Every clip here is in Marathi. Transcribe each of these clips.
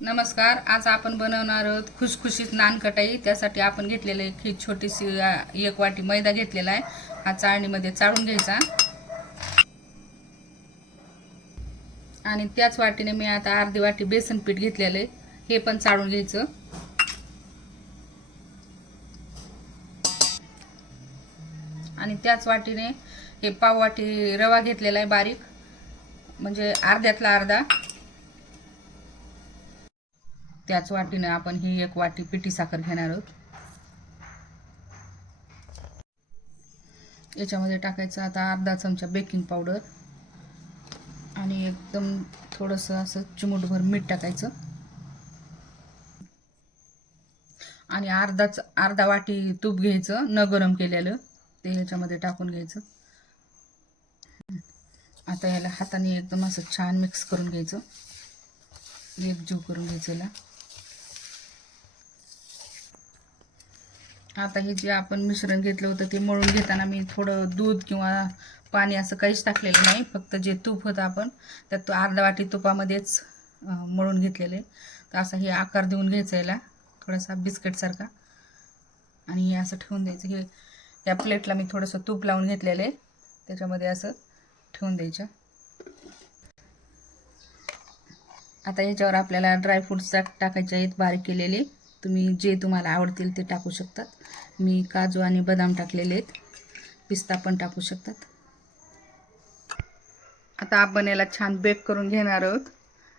नमस्कार. आज आपण बनवणार आहोत खुसखुशीत नानकटाई. त्यासाठी आपण घेतलेलं एक ही छोटीशी एक वाटी मैदा घेतलेला आहे. हा चाळणीमध्ये चाळून घ्यायचा आणि त्याच वाटीने मी आता अर्धी वाटी बेसन पीठ घेतलेलं आहे. हे पण चाळून घ्यायचं आणि त्याच वाटीने हे पाव वाटी रवा घेतलेला आहे बारीक, म्हणजे अर्ध्यातला अर्धा. त्याच वाटीने आपण ही एक वाटी पिठी साखर घेणार आहोत. याच्यामध्ये टाकायचं आता अर्धा चमचा बेकिंग पावडर आणि एकदम थोडंसं असं चिमूटभर मीठ टाकायचं आणि अर्धा वाटी तूप घ्यायचं न गरम केलेलं, ते ह्याच्यामध्ये टाकून घ्यायचं. आता याला हाताने एकदम असं छान मिक्स करून घ्यायचं, एकजीव करून घ्यायचं याला. आता हे जे आपण मिश्रण घेतलं होतं ते मळून घेताना मी थोडं दूध किंवा पाणी असं काहीच टाकलेलं नाही, फक्त जे तूप होतं आपण त्यात अर्धा वाटी तुपामध्येच मळून घेतलेले. तर असं हे आकार देऊन घ्यायचं याला थोडासा बिस्किटसारखा आणि हे असं ठेवून द्यायचं. हे या प्लेटला मी थोडंसं तूप लावून घेतलेलं आहे, त्याच्यामध्ये असं ठेवून द्यायचं. आता ह्याच्यावर आपल्याला ड्रायफ्रूट्स टाकायचे आहेत बारीक केलेले. तुम्ही जे तुम्हाला आवडतील ते टाकू शकतात. मी काजू आणि बदाम टाकलेले आहेत, पिस्ता पण टाकू शकतात. आता आपण याला छान बेक करून घेणार आहोत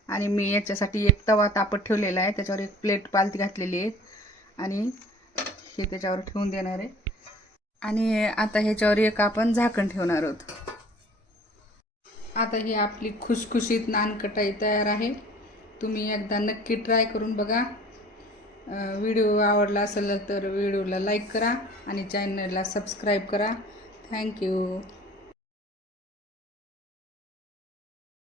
आणि मी याच्यासाठी एक तवा तापत ठेवलेला आहे, त्याच्यावर एक प्लेट पालती घातलेली आहे आणि हे त्याच्यावर ठेवून देणार आहे. आणि आता ह्याच्यावर एक आपण झाकण ठेवणार आहोत. आता ही आपली खुसखुशीत नानकटाई तयार आहे. तुम्ही एकदा नक्की ट्राय करून बघा. व्हिडिओ आवडला असेल तर व्हिडिओला लाईक करा आणि चॅनलला सबस्क्राईब करा. थँक्यू.